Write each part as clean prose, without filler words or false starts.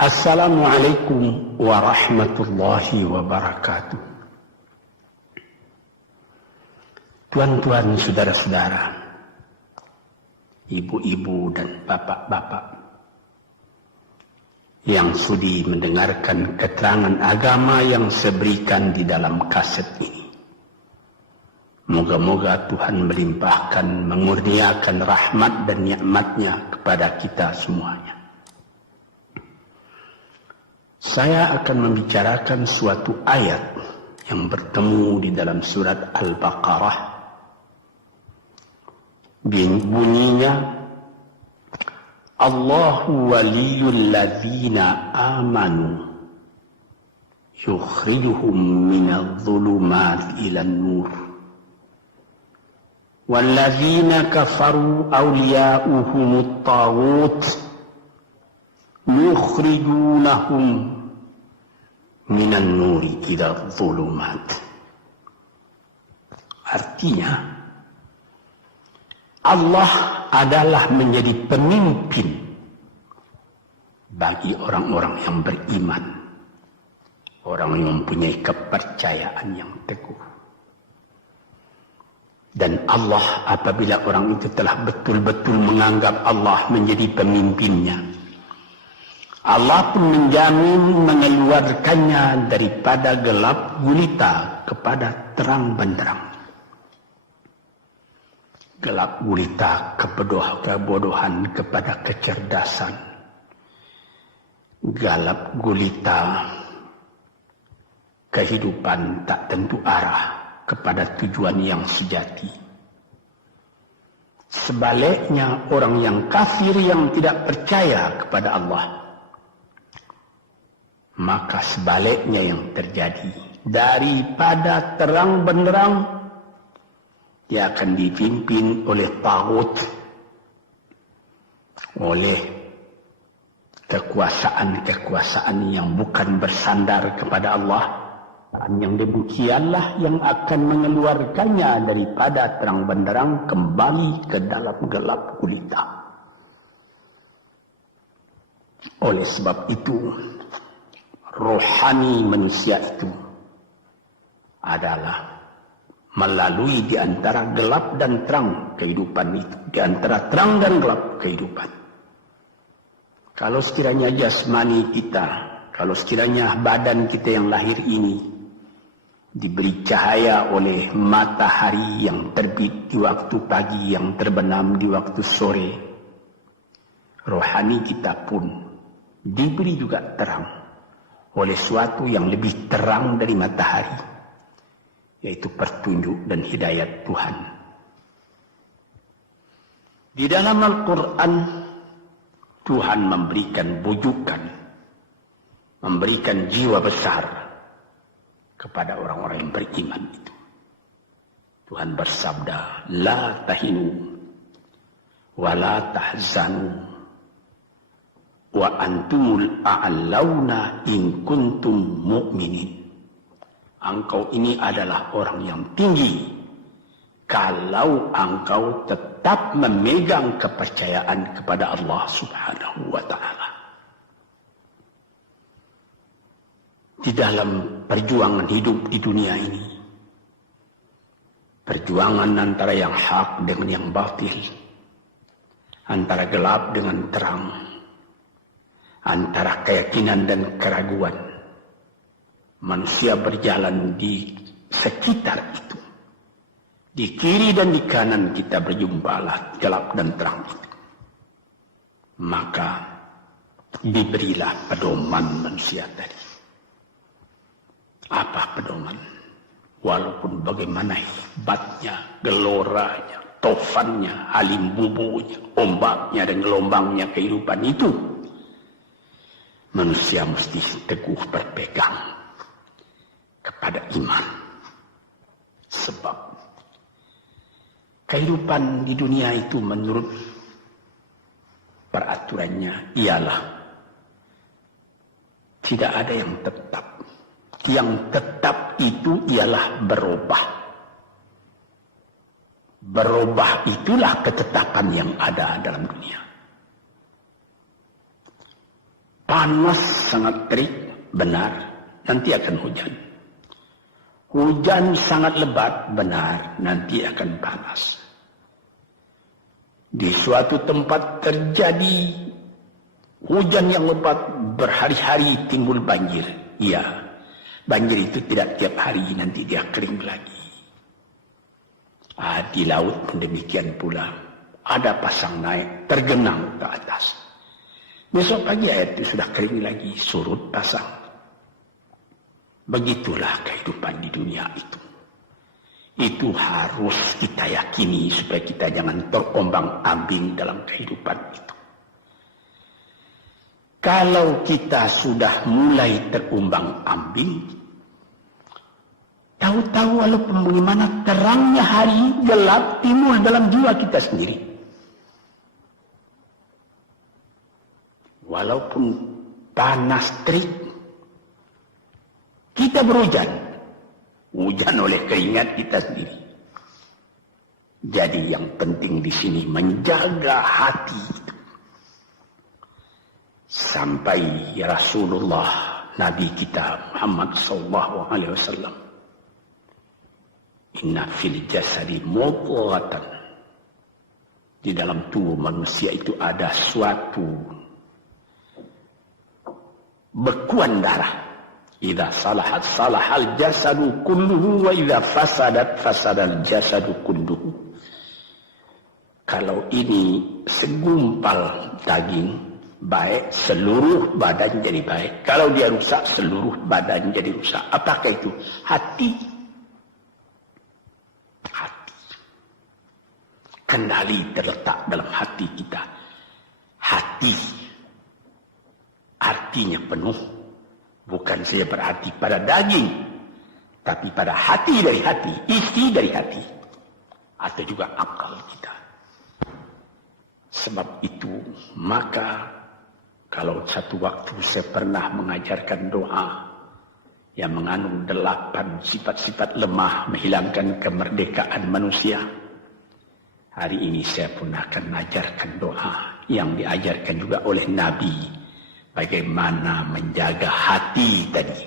Assalamualaikum warahmatullahi wabarakatuh. Tuan-tuan, saudara-saudara, ibu-ibu dan bapak-bapak yang sudi mendengarkan keterangan agama yang saya berikan di dalam kaset ini. Moga-moga Tuhan melimpahkan, mengurniakan rahmat dan nikmat-Nya kepada kita semuanya. Saya akan membicarakan suatu ayat yang bertemu di dalam surat Al-Baqarah. Bunyinya, Allahu waliyul ladzina amanu yukhrijuhum minadh dhulumati ilan nur wal ladzina kafaru awliya'uhumut taghut yukhrijunahum minan nuri ila dhulumat. Artinya, Allah adalah menjadi pemimpin bagi orang-orang yang beriman, orang yang mempunyai kepercayaan yang teguh. Dan Allah, apabila orang itu telah betul-betul menganggap Allah menjadi pemimpinnya, Allah pun menjamin mengeluarkannya daripada gelap gulita kepada terang benderang. Gelap gulita kebodohan kepada kecerdasan. Gelap gulita kehidupan tak tentu arah kepada tujuan yang sejati. Sebaliknya, orang yang kafir yang tidak percaya kepada Allah, maka sebaliknya yang terjadi, daripada terang benderang, dia akan dipimpin oleh taghut, oleh kekuasaan-kekuasaan yang bukan bersandar kepada Allah. Dan yang demikianlah yang akan mengeluarkannya daripada terang benderang kembali ke dalam gelap gulita. Oleh sebab itu, rohani manusia itu adalah melalui di antara gelap dan terang kehidupan itu, di antara terang dan gelap kehidupan. Kalau sekiranya jasmani kita, kalau sekiranya badan kita yang lahir ini diberi cahaya oleh matahari yang terbit di waktu pagi, yang terbenam di waktu sore, rohani kita pun diberi juga terang oleh suatu yang lebih terang dari matahari, yaitu petunjuk dan hidayat Tuhan. Di dalam Al-Quran, Tuhan memberikan bujukan, memberikan jiwa besar kepada orang-orang yang beriman itu. Tuhan bersabda, La tahinu wa la tahzanu wa antumul a'launa in kuntum mu'minin. Engkau ini adalah orang yang tinggi kalau engkau tetap memegang kepercayaan kepada Allah Subhanahu wa ta'ala. Di dalam perjuangan hidup di dunia ini, perjuangan antara yang hak dengan yang batil, antara gelap dengan terang, antara keyakinan dan keraguan, manusia berjalan di sekitar itu. Di kiri dan di kanan kita berjumpalah gelap dan terang itu. Maka diberilah pedoman manusia tadi. Apa pedoman? Walaupun bagaimana hebatnya, geloranya, tofannya, halimbubunya, ombaknya dan gelombangnya kehidupan itu, manusia mesti teguh berpegang kepada iman. Sebab kehidupan di dunia itu menurut peraturannya ialah tidak ada yang tetap. Yang tetap itu ialah berubah. Berubah itulah ketetapan yang ada dalam dunia. Panas sangat terik, benar, nanti akan hujan. Hujan sangat lebat, benar, nanti akan panas. Di suatu tempat terjadi hujan yang lebat, berhari-hari timbul banjir. Ya, banjir itu tidak tiap hari, nanti dia kering lagi. Di laut pun demikian pula. Ada pasang naik, tergenang ke atas. Besok pagi air itu sudah kering lagi, surut pasang. Begitulah kehidupan di dunia itu. Itu harus kita yakini supaya kita jangan terombang-ambing dalam kehidupan itu. Kalau kita sudah mulai terombang-ambing, tahu-tahu walaupun bagaimana terangnya hari, gelap timbul dalam jiwa kita sendiri. Walaupun panas terik, kita berhujan. Hujan oleh keringat kita sendiri. Jadi yang penting di sini menjaga hati itu. Sampai Rasulullah Nabi kita Muhammad SAW, inna fil jasadi mudghatan, di dalam tubuh manusia itu ada suatu bekuan darah. Idza salahat salahal jasadu kulluhu wa idza fasadat fasadal jasadu kulluhu. Kalau ini segumpal daging baik, seluruh badan jadi baik. Kalau dia rusak, seluruh badan jadi rusak. Apakah itu? Hati. Hati. Kendali terletak dalam hati kita. Hati artinya penuh. Bukan saja berarti pada daging, tapi pada hati dari hati, isi dari hati, atau juga akal kita. Sebab itu, maka kalau satu waktu saya pernah mengajarkan doa yang mengandung 8 sifat-sifat lemah menghilangkan kemerdekaan manusia, hari ini saya pun akan mengajarkan doa yang diajarkan juga oleh Nabi. Bagaimana menjaga hati tadi.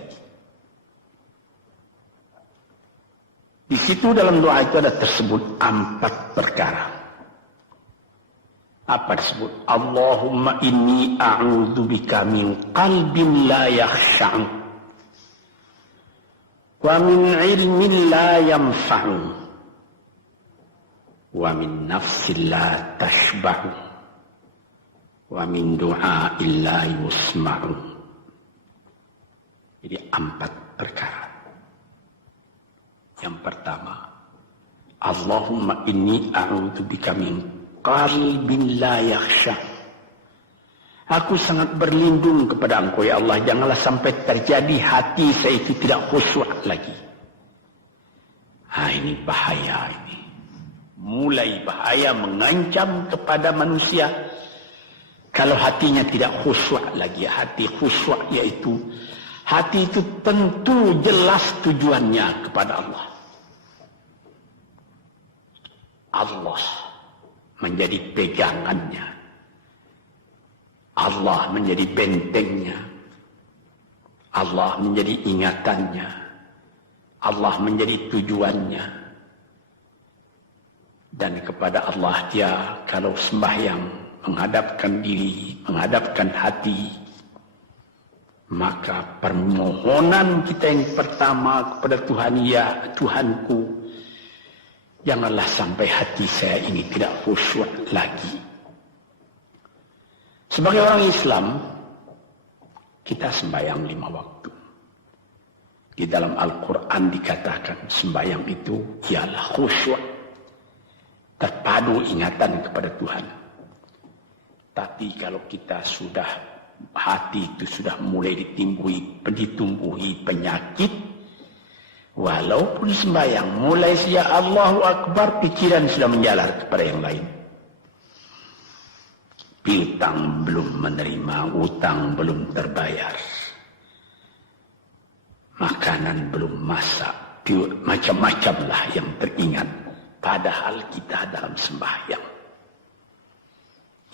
Di situ dalam doa itu ada tersebut 4 perkara. Apa tersebut? Allahumma inni a'udzubika min qalbin la yakhsha'u wa min ilmin la yanfa'u wa min nafsin la tashba'u wa min du'a illa yusma'u. Jadi 4 perkara. Yang pertama, Allahumma inni a'udzubika min qalbin la yakhsha. Aku sangat berlindung kepada Engkau ya Allah, janganlah sampai terjadi hati saya itu tidak khusyuk lagi. Ini bahaya ini. Mulai bahaya, mengancam kepada manusia. Kalau hatinya tidak khusyuk lagi, hati khusyuk yaitu hati itu tentu jelas tujuannya kepada Allah. Allah menjadi pegangannya. Allah menjadi bentengnya. Allah menjadi ingatannya. Allah menjadi tujuannya. Dan kepada Allah dia kalau sembahyang menghadapkan diri, menghadapkan hati, maka permohonan kita yang pertama kepada Tuhan, ya Tuhanku, janganlah sampai hati saya ini tidak khusyuk lagi. Sebagai orang Islam, kita sembahyang 5 waktu. Di dalam Al-Quran dikatakan sembahyang itu ialah khusyuk, terpadu ingatan kepada Tuhan. Tapi kalau kita sudah, hati itu sudah mulai ditumbuhi penyakit, walaupun sembahyang, mulai ya Allahu Akbar, pikiran sudah menjalar kepada yang lain. Piutang belum menerima, utang belum terbayar, makanan belum masak, macam-macam lah yang teringat. Padahal kita dalam sembahyang.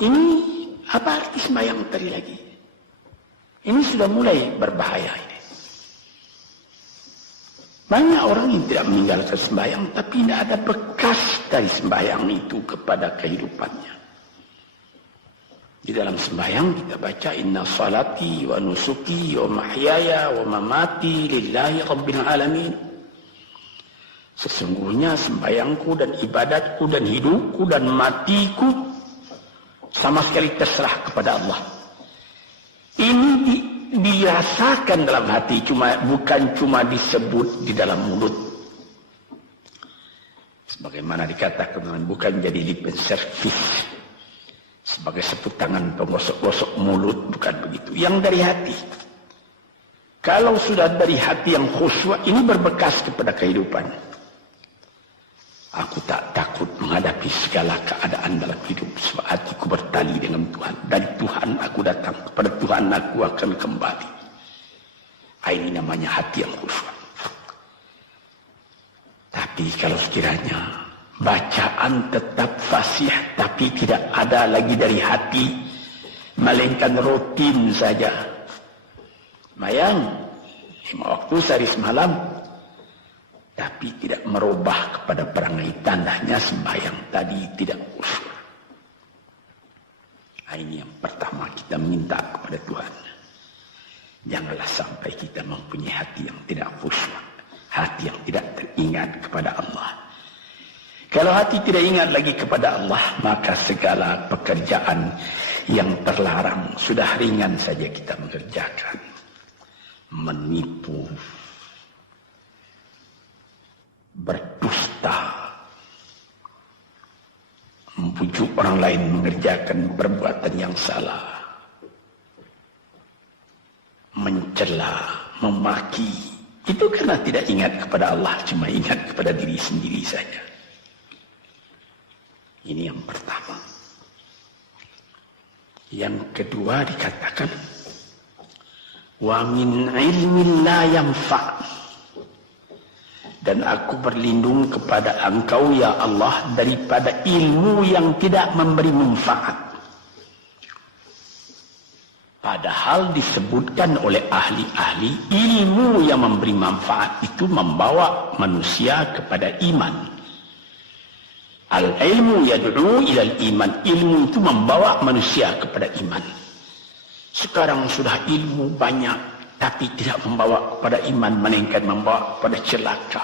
Ini apa arti sembahyang tadi lagi? Ini sudah mulai berbahaya ini. Banyak orang yang tidak meninggalkan sembahyang, tapi tidak ada bekas dari sembahyang itu kepada kehidupannya. Di dalam sembahyang kita baca inna salati wa nusuki wa mahyaya wa mamati lillahi rabbil alamin. Sesungguhnya sembahyangku dan ibadatku dan hidupku dan matiku sama sekali terserah kepada Allah. Ini dirasakan dalam hati, bukan cuma disebut di dalam mulut. Sebagaimana dikatakan, bukan jadi lip service sebagai seput tangan penggosok-gosok mulut, bukan begitu. Yang dari hati. Kalau sudah dari hati yang khusyuk, ini berbekas kepada kehidupan. Aku tak takut menghadapi segala keadaan dalam hidup sebab hatiku bertali dengan Tuhan. Dari Tuhan aku datang, kepada Tuhan aku akan kembali. Ini namanya hati yang khusyuk. Tapi kalau sekiranya bacaan tetap fasih tapi tidak ada lagi dari hati, melainkan rutin saja. Mayang 5 waktu sehari semalam, tapi tidak merubah kepada perangai, tandanya sembahyang tadi tidak khusyuk. Ini yang pertama kita minta kepada Tuhan. Janganlah sampai kita mempunyai hati yang tidak khusyuk, hati yang tidak teringat kepada Allah. Kalau hati tidak ingat lagi kepada Allah, maka segala pekerjaan yang terlarang sudah ringan saja kita mengerjakan. Menipu, berdusta, membujuk orang lain mengerjakan perbuatan yang salah, mencela, memaki, itu karena tidak ingat kepada Allah, cuma ingat kepada diri sendiri saja. Ini yang pertama. Yang kedua dikatakan wa min ilmin la yanfa', dan aku berlindung kepada Engkau ya Allah daripada ilmu yang tidak memberi manfaat. Padahal disebutkan oleh ahli-ahli ilmu yang memberi manfaat itu membawa manusia kepada iman. Al-ilmu yad'u ilal iman, ilmu itu membawa manusia kepada iman. Sekarang sudah ilmu banyak tapi tidak membawa kepada iman, melainkan membawa kepada celaka.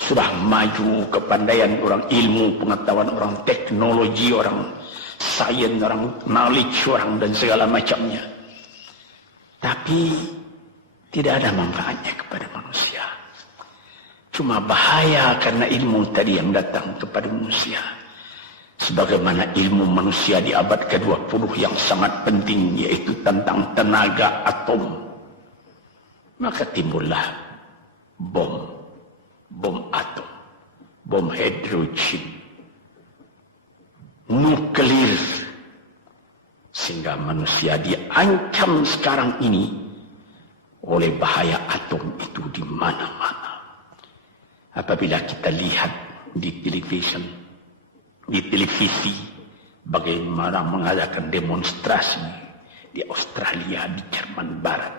Sudah maju kepandaian orang, ilmu, pengetahuan orang, teknologi orang, sains orang, knowledge orang, dan segala macamnya. Tapi tidak ada manfaatnya kepada manusia. Cuma bahaya karena ilmu tadi yang datang kepada manusia. Sebagaimana ilmu manusia di abad ke-20 yang sangat penting, yaitu tentang tenaga atom. Maka timbullah bom atom, bom hidrogen, nuklir. Sehingga manusia diancam sekarang ini oleh bahaya atom itu di mana-mana. Apabila kita lihat di televisi bagaimana mengadakan demonstrasi di Australia, di Jerman Barat,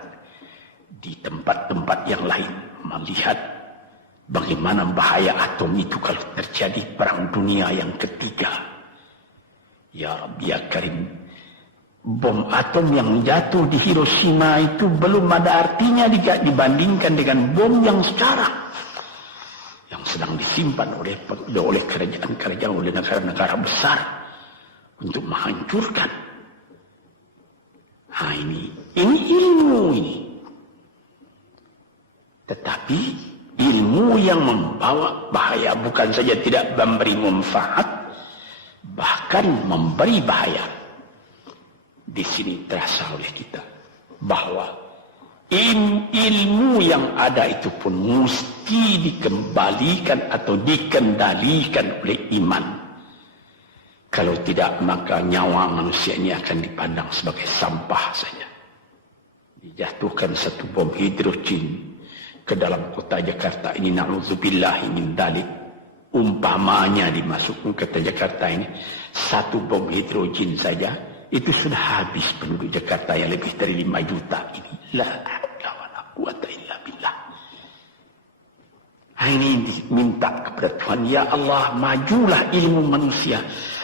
di tempat-tempat yang lain, melihat bagaimana bahaya atom itu kalau terjadi perang dunia yang ketiga. Ya Rabbi ya Karim, bom atom yang jatuh di Hiroshima itu belum ada artinya dibandingkan dengan bom yang sekarang, yang sedang disimpan oleh kerajaan-kerajaan, oleh negara-negara besar untuk menghancurkan. Nah ini ilmu ini. Tetapi ilmu yang membawa bahaya, bukan saja tidak memberi manfaat, bahkan memberi bahaya. Di sini terasa oleh kita bahwa ilmu yang ada itu pun mesti dikembalikan atau dikendalikan oleh iman. Kalau tidak, maka nyawa manusia ini akan dipandang sebagai sampah saja. Dijatuhkan satu bom hidrogen ke dalam kota Jakarta ini, na'udzubillahi min dzalik. Umpamanya dimasukkan ke kota Jakarta ini satu bom hidrogen saja, itu sudah habis penduduk Jakarta yang lebih dari 5 juta ini. La haula wala quwata illa billah. Ini minta kepada Tuhan, ya Allah, majulah ilmu manusia,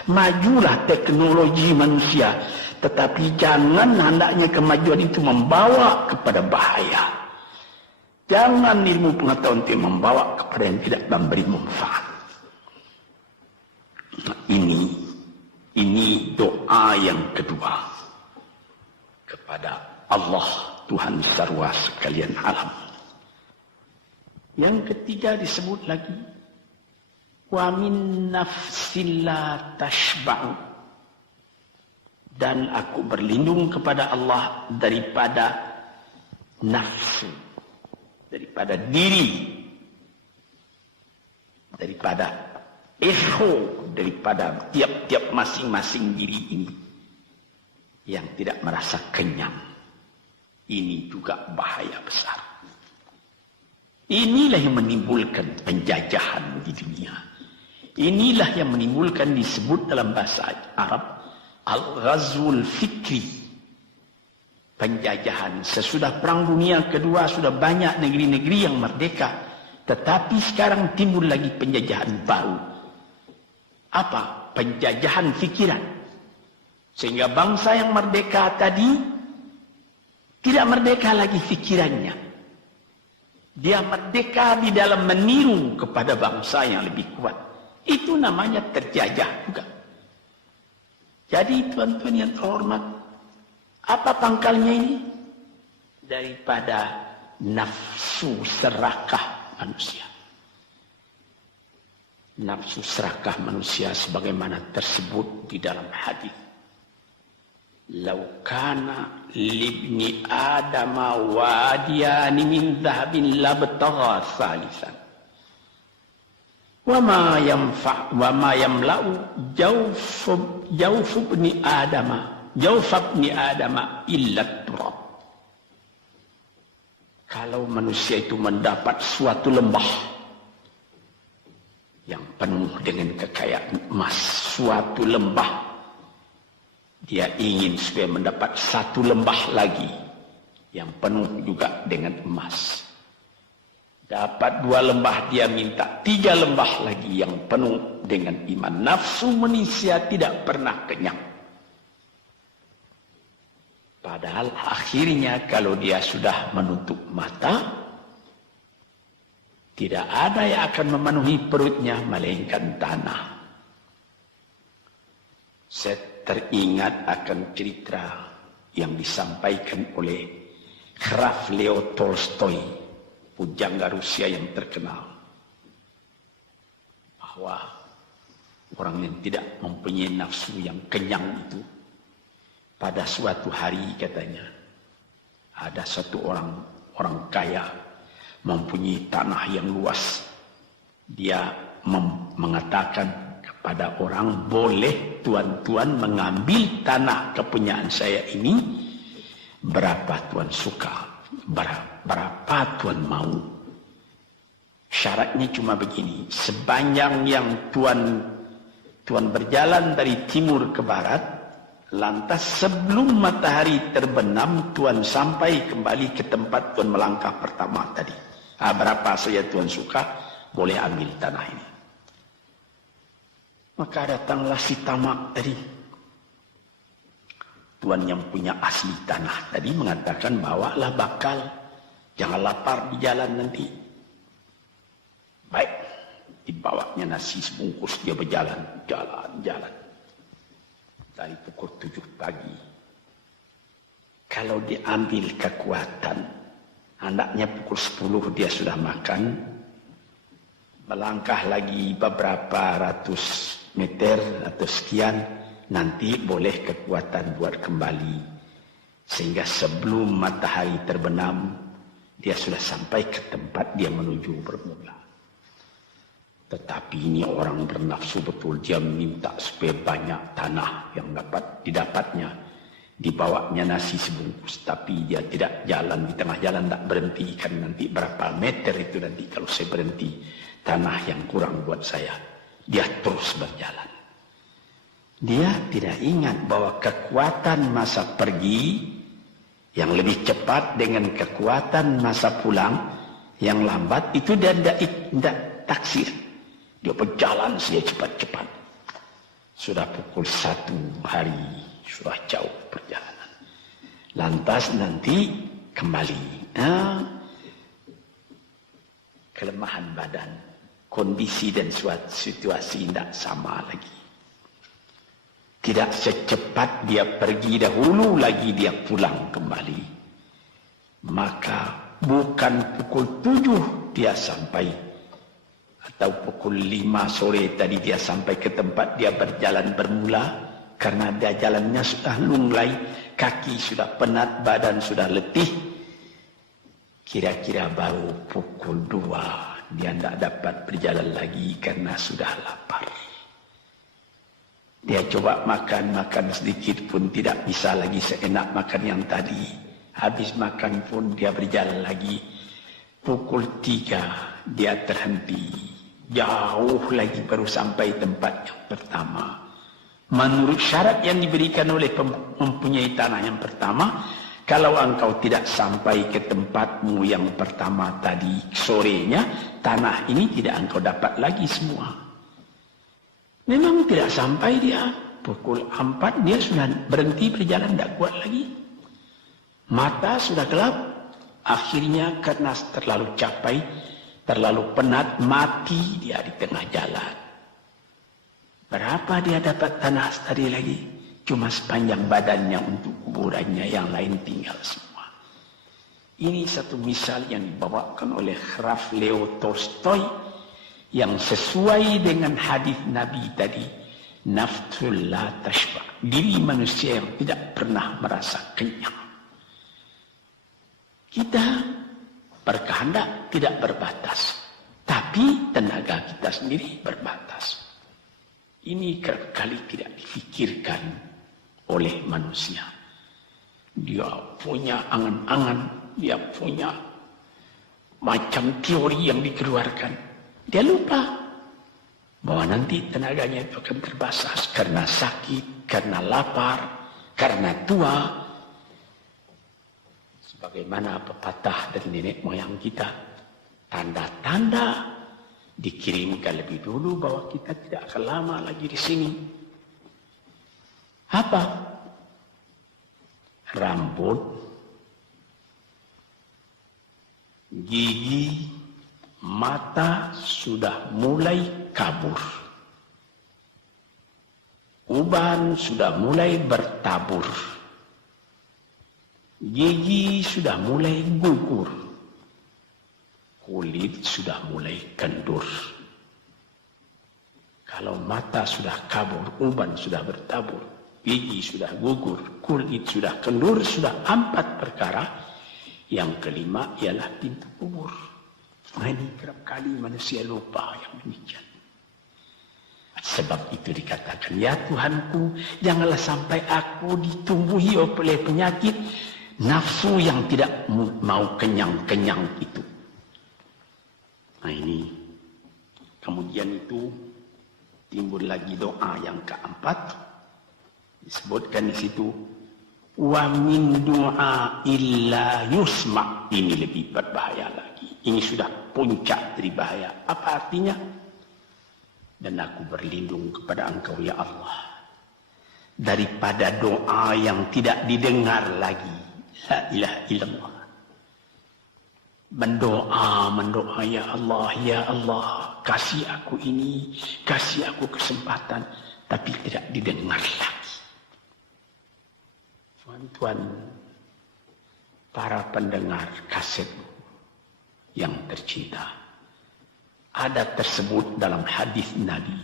majulah teknologi manusia, tetapi jangan hendaknya kemajuan itu membawa kepada bahaya. Jangan ilmu pengetahuan itu membawa kepada yang tidak memberi manfaat. Nah, ini doa yang kedua kepada Allah Tuhan sarwa sekalian alam. Yang ketiga disebut lagi, wa min nafsin la tashba'u, dan aku berlindung kepada Allah daripada nafsu, daripada diri, daripada ego, daripada tiap-tiap masing-masing diri ini yang tidak merasa kenyang. Ini juga bahaya besar. Inilah yang menimbulkan penjajahan di dunia. Inilah yang menimbulkan, disebut dalam bahasa Arab, al-ghazwul fikri. Penjajahan. Sesudah Perang Dunia Kedua sudah banyak negeri-negeri yang merdeka. Tetapi sekarang timbul lagi penjajahan baru. Apa? Penjajahan fikiran. Sehingga bangsa yang merdeka tadi tidak merdeka lagi fikirannya. Dia merdeka di dalam meniru kepada bangsa yang lebih kuat. Itu namanya terjajah juga. Jadi tuan-tuan yang terhormat, apa pangkalnya ini? Daripada nafsu serakah manusia. Nafsu serakah manusia sebagaimana tersebut di dalam hadis. Lau kana libni adama wadiyani min dhahabin labtagha salisan. Wa ma yamla'u jawfubni adama illa turab. Kalau manusia itu mendapat suatu lembah yang penuh dengan kekayaan emas, suatu lembah, dia ingin supaya mendapat satu lembah lagi yang penuh juga dengan emas. Dapat 2 lembah, dia minta 3 lembah lagi yang penuh dengan iman. Nafsu manusia tidak pernah kenyang. Padahal akhirnya kalau dia sudah menutup mata, tidak ada yang akan memenuhi perutnya melainkan tanah. Teringat akan cerita yang disampaikan oleh Graf Leo Tolstoy, pujangga Rusia yang terkenal, bahwa orang yang tidak mempunyai nafsu yang kenyang itu, pada suatu hari katanya, ada satu orang kaya mempunyai tanah yang luas. Dia mengatakan pada orang, boleh tuan-tuan mengambil tanah kepunyaan saya ini, berapa tuan suka, berapa tuan mau. Syaratnya cuma begini, sepanjang yang tuan berjalan dari timur ke barat, lantas sebelum matahari terbenam, tuan sampai kembali ke tempat tuan melangkah pertama tadi. Berapa saja tuan suka, boleh ambil tanah ini. Maka datanglah si tamak tadi. Tuan yang punya asli tanah tadi mengatakan, bawalah bakal, jangan lapar di jalan nanti. Baik, dibawanya nasi sebungkus, dia berjalan, jalan. Dari pukul 7 pagi. Kalau diambil kekuatan, hendaknya pukul 10 dia sudah makan. Melangkah lagi beberapa ratus meter atau sekian, nanti boleh kekuatan buat kembali. Sehingga sebelum matahari terbenam, dia sudah sampai ke tempat dia menuju bermula. Tetapi ini orang bernafsu betul, dia minta supaya banyak tanah yang dapat didapatnya. Dibawanya nasi sebungkus, tapi dia tidak jalan, di tengah jalan tak berhenti, kan nanti berapa meter itu nanti kalau saya berhenti, tanah yang kurang buat saya. Dia terus berjalan. Dia tidak ingat bahwa kekuatan masa pergi yang lebih cepat dengan kekuatan masa pulang yang lambat itu dia tidak taksir. Dia berjalan saja cepat-cepat. Sudah pukul 1 hari, sudah jauh perjalanan. Lantas nanti kembali. Kelemahan badan, kondisi dan suatu situasi tidak sama lagi. Tidak secepat dia pergi dahulu lagi dia pulang kembali. Maka bukan pukul 7 dia sampai. Atau pukul 5 sore tadi dia sampai ke tempat dia berjalan bermula. Karena dia jalannya sudah lunglai, kaki sudah penat, badan sudah letih. Kira-kira baru pukul 2 dia tidak dapat berjalan lagi karena sudah lapar. Dia coba makan sedikit pun tidak bisa lagi seenak makan yang tadi. Habis makan pun dia berjalan lagi. Pukul 3 dia terhenti. Jauh lagi baru sampai tempat yang pertama. Menurut syarat yang diberikan oleh mempunyai tanah yang pertama, kalau engkau tidak sampai ke tempatmu yang pertama tadi sorenya, tanah ini tidak engkau dapat lagi semua. Memang tidak sampai dia. Pukul 4 dia sudah berhenti berjalan, tidak kuat lagi. Mata sudah gelap. Akhirnya karena terlalu capek, terlalu penat, mati dia di tengah jalan. Berapa dia dapat tanah tadi lagi? Cuma sepanjang badannya untuk kuburannya, yang lain tinggal semua. Ini satu misal yang dibawakan oleh Graf Leo Tolstoy yang sesuai dengan hadis Nabi tadi. Nafsul la tashba. Diri manusia yang tidak pernah merasa kenyang. Kita berkehendak tidak berbatas. Tapi tenaga kita sendiri berbatas. Ini kali tidak difikirkan oleh manusia. Dia punya angan-angan, dia punya macam teori yang dikeluarkan. Dia lupa bahwa nanti tenaganya itu akan terbatas karena sakit, karena lapar, karena tua. Sebagaimana pepatah dari nenek moyang kita, tanda-tanda dikirimkan lebih dulu bahwa kita tidak akan lama lagi di sini. Apa? Rambut, gigi, mata sudah mulai kabur. Uban sudah mulai bertabur. Gigi sudah mulai gugur. Kulit sudah mulai kendur. Kalau mata sudah kabur, uban sudah bertabur, gigi sudah gugur, kulit sudah kendur, sudah 4 perkara. Yang kelima ialah pintu kubur. Nah, ini kerap kali manusia lupa yang demikian. Sebab itu dikatakan, ya Tuhanku, janganlah sampai aku ditumbuhi oleh penyakit nafsu yang tidak mau kenyang-kenyang itu. Nah ini, kemudian itu timbul lagi doa yang keempat. Disebutkan di situ, wa min du'a illa yusma'. Ini lebih berbahaya lagi. Ini sudah puncak dari bahaya. Apa artinya? Dan aku berlindung kepada Engkau ya Allah daripada doa yang tidak didengar lagi. La ilaha illallah. Mendoa ya Allah, kasih aku ini, kasih aku kesempatan, tapi tidak didengar lagi. Tuan-tuan, para pendengar kaset yang tercinta, ada tersebut dalam hadis Nabi,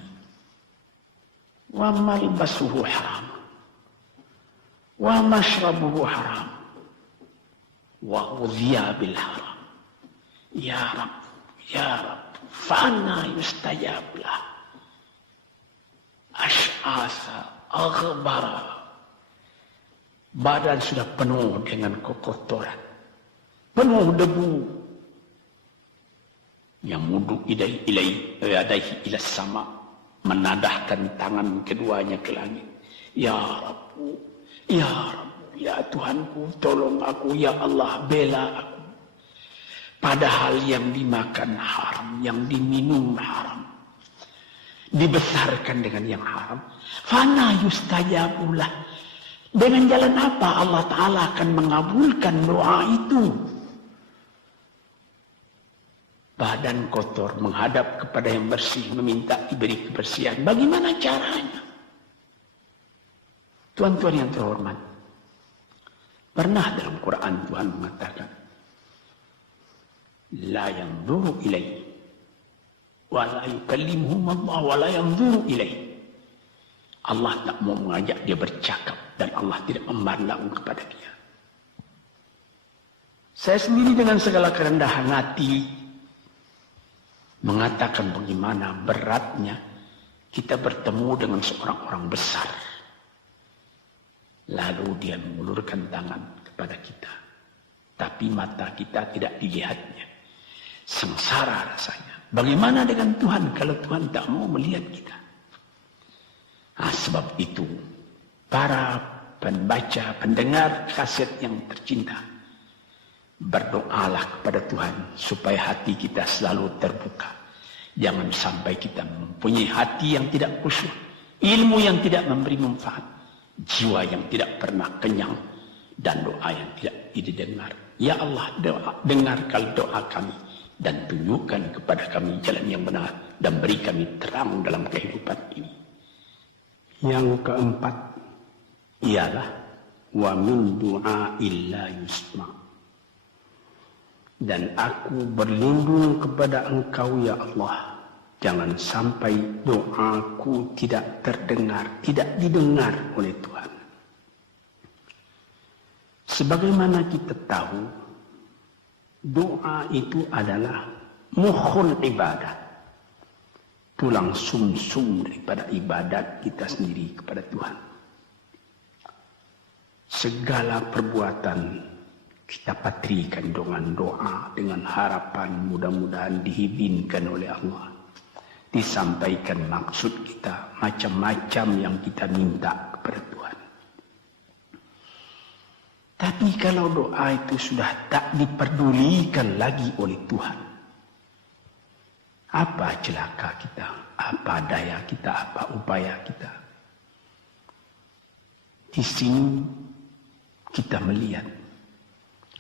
wa malbasuhu haram, wa mashrabuhu haram, wa udhiya bil haram. Ya Rab, fana yustajab lah. Ash'asa, aghbara. Badan sudah penuh dengan kotoran, penuh debu. Yang mudu ilaihi ila sama, menadahkan tangan keduanya ke langit. Ya Rabbu, ya Rabbu, ya Tuhanku, tolong aku, ya Allah, bela aku. Padahal yang dimakan haram, yang diminum haram, dibesarkan dengan yang haram. Fana yustajabulah. Dengan jalan apa Allah Ta'ala akan mengabulkan doa itu? Badan kotor menghadap kepada yang bersih, meminta diberi kebersihan. Bagaimana caranya? Tuan-tuan yang terhormat, pernah dalam Quran Tuhan mengatakan, la yanzuru ilaihi wa la yukallimuhum Allah wa la yanzuru ilaihi. Allah tak mau mengajak dia bercakap dan Allah tidak memandang kepada dia. Saya sendiri dengan segala kerendahan hati mengatakan bagaimana beratnya kita bertemu dengan seorang orang besar. Lalu dia mengulurkan tangan kepada kita. Tapi mata kita tidak dilihatnya. Sengsara rasanya. Bagaimana dengan Tuhan kalau Tuhan tak mau melihat kita? Nah, sebab itu para pembaca, pendengar kaset yang tercinta, berdoalah kepada Tuhan supaya hati kita selalu terbuka. Jangan sampai kita mempunyai hati yang tidak khusyuk, ilmu yang tidak memberi manfaat, jiwa yang tidak pernah kenyang, dan doa yang tidak didengar. Ya Allah, dengarkan doa kami dan tunjukkan kepada kami jalan yang benar dan beri kami terang dalam kehidupan ini. Yang keempat ialah wa min du'ail la yusma. Dan aku berlindung kepada Engkau ya Allah, jangan sampai doaku tidak terdengar, tidak didengar oleh Tuhan. Sebagaimana kita tahu, doa itu adalah mukhul ibadah, tulang sumsum daripada ibadat kita sendiri kepada Tuhan. Segala perbuatan kita patrikan dengan doa, dengan harapan mudah-mudahan diizinkan oleh Allah. Disampaikan maksud kita, macam-macam yang kita minta kepada Tuhan. Tapi kalau doa itu sudah tak diperdulikan lagi oleh Tuhan, apa celaka kita, apa daya kita, apa upaya kita? Di sini kita melihat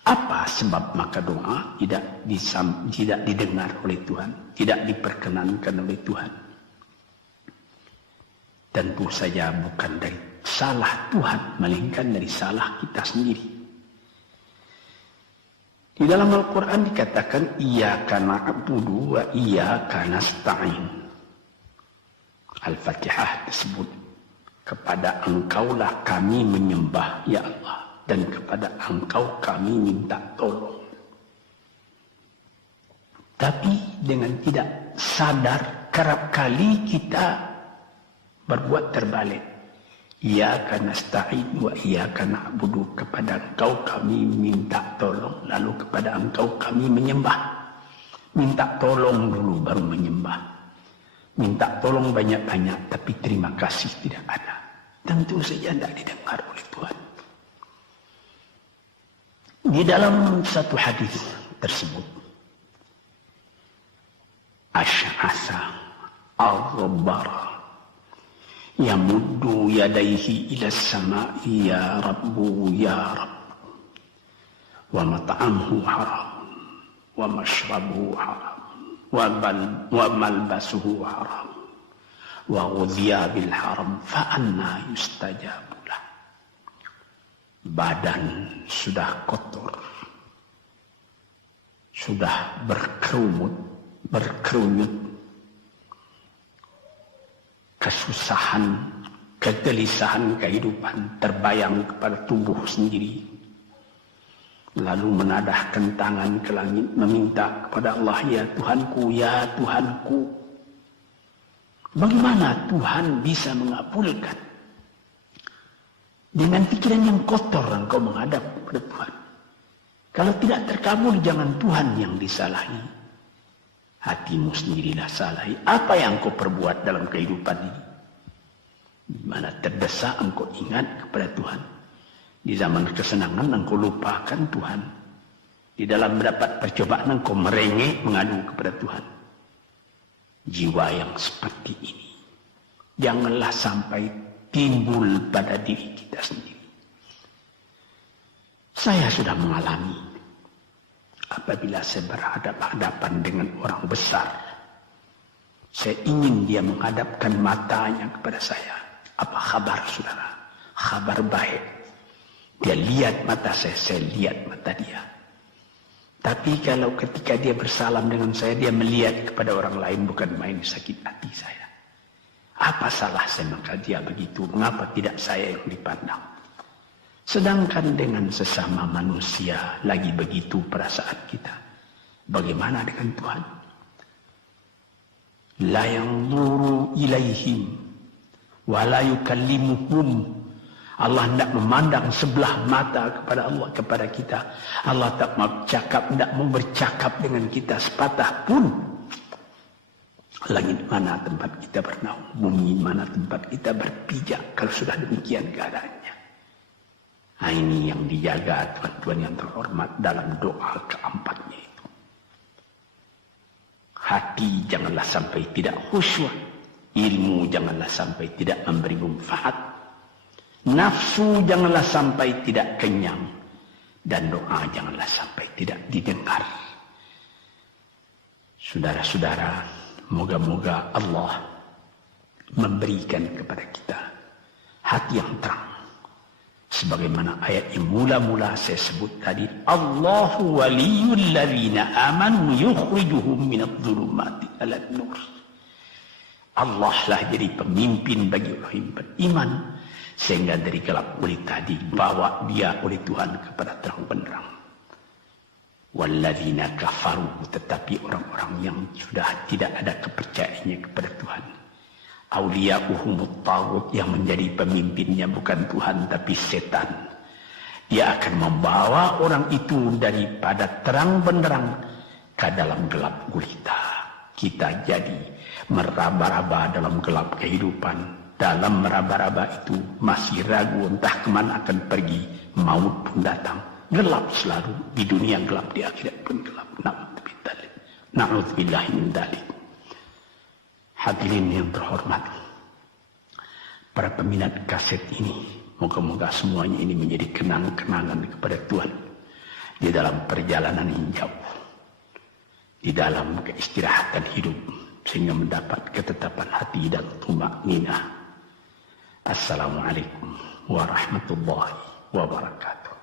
apa sebab maka doa tidak didengar oleh Tuhan, tidak diperkenankan oleh Tuhan. Tentu saja bukan dari salah Tuhan, melainkan dari salah kita sendiri. Di dalam Al-Quran dikatakan, Iyyaka na'budu wa iyyaka nasta'in. Al-Fatihah tersebut, kepada Engkaulah kami menyembah, ya Allah, dan kepada Engkau kami minta tolong. Tapi dengan tidak sadar, kerap kali kita berbuat terbalik. Iyyaka nasta'in wa iyyaka na'budu, kepada Engkau kami minta tolong, lalu kepada Engkau kami menyembah. Minta tolong dulu baru menyembah. Minta tolong banyak-banyak tapi terima kasih tidak ada. Tentu saja tidak didengar oleh Tuhan. Di dalam satu hadis tersebut, Asy'asa al-Ghabbara yamuddu yadayhi ila as-sama'i ya Rabbu ya Rabb, wa mat'amuhu haram wa mashrabuhu haram wa malbasuhu haram wa ghudhiya bil haram fa anna yustajabu lah. Badan sudah kotor, sudah berkerunyut, kesusahan, kegelisahan kehidupan terbayang kepada tubuh sendiri. Lalu menadahkan tangan ke langit meminta kepada Allah, ya Tuhanku, ya Tuhanku. Bagaimana Tuhan bisa mengabulkan? Dengan pikiran yang kotor engkau menghadap kepada Tuhan. Kalau tidak terkabul, jangan Tuhan yang disalahi. Hatimu sendirilah salah. Apa yang kau perbuat dalam kehidupan ini? Di mana terdesak engkau ingat kepada Tuhan. Di zaman kesenangan engkau lupakan Tuhan. Di dalam mendapat percobaan engkau merengek mengadu kepada Tuhan. Jiwa yang seperti ini janganlah sampai timbul pada diri kita sendiri. Saya sudah mengalami apabila saya berhadapan-hadapan dengan orang besar. Saya ingin dia menghadapkan matanya kepada saya. Apa kabar saudara? Kabar baik. Dia lihat mata saya lihat mata dia. Tapi kalau ketika dia bersalam dengan saya, dia melihat kepada orang lain, bukan main sakit hati saya. Apa salah saya maka dia begitu? Mengapa tidak saya yang dipandang? Sedangkan dengan sesama manusia lagi begitu perasaan kita. Bagaimana dengan Tuhan? La yanzuru ilaihim wa la yukallimuhum. Allah tidak memandang sebelah mata kepada Allah, kepada kita. Allah tak mau bercakap dengan kita sepatah pun. Langit mana tempat kita bernaung, bumi mana tempat kita berpijak kalau sudah demikian keadaannya. Nah, ini yang dijaga tuan-tuan yang terhormat dalam doa keempatnya itu. Hati janganlah sampai tidak khusyuk, ilmu janganlah sampai tidak memberi manfaat. Nafsu janganlah sampai tidak kenyang. Dan doa janganlah sampai tidak didengar. Saudara-saudara, moga-moga Allah memberikan kepada kita hati yang terang. Sebagaimana ayat yang mula-mula saya sebut tadi. Allahu waliyul ladzina amanu yukhrijuhum minadh-dhulumati ilan nur. Allah lah jadi pemimpin bagi orang yang beriman. Sehingga dari gelap gulita dibawa dia oleh Tuhan kepada terang benderang. Walladzina kafaru, tetapi orang-orang yang sudah tidak ada kepercayaannya kepada Tuhan. Auliya'uhumut taghut, yang menjadi pemimpinnya bukan Tuhan tapi setan. Dia akan membawa orang itu daripada terang benderang ke dalam gelap gulita. Kita jadi meraba-raba dalam gelap kehidupan. Dalam meraba-raba itu masih ragu entah kemana akan pergi. Maut pun datang. Gelap selalu. Di dunia gelap, di akhirat pun gelap. Na'udzubillah min dzalik. Hadirin yang terhormat, para peminat kaset ini, moga-moga semuanya ini menjadi kenang-kenangan kepada Tuhan di dalam perjalanan yang jauh, di dalam keistirahatan hidup, sehingga mendapat ketetapan hati dan tumakninah. Assalamualaikum warahmatullahi wabarakatuh.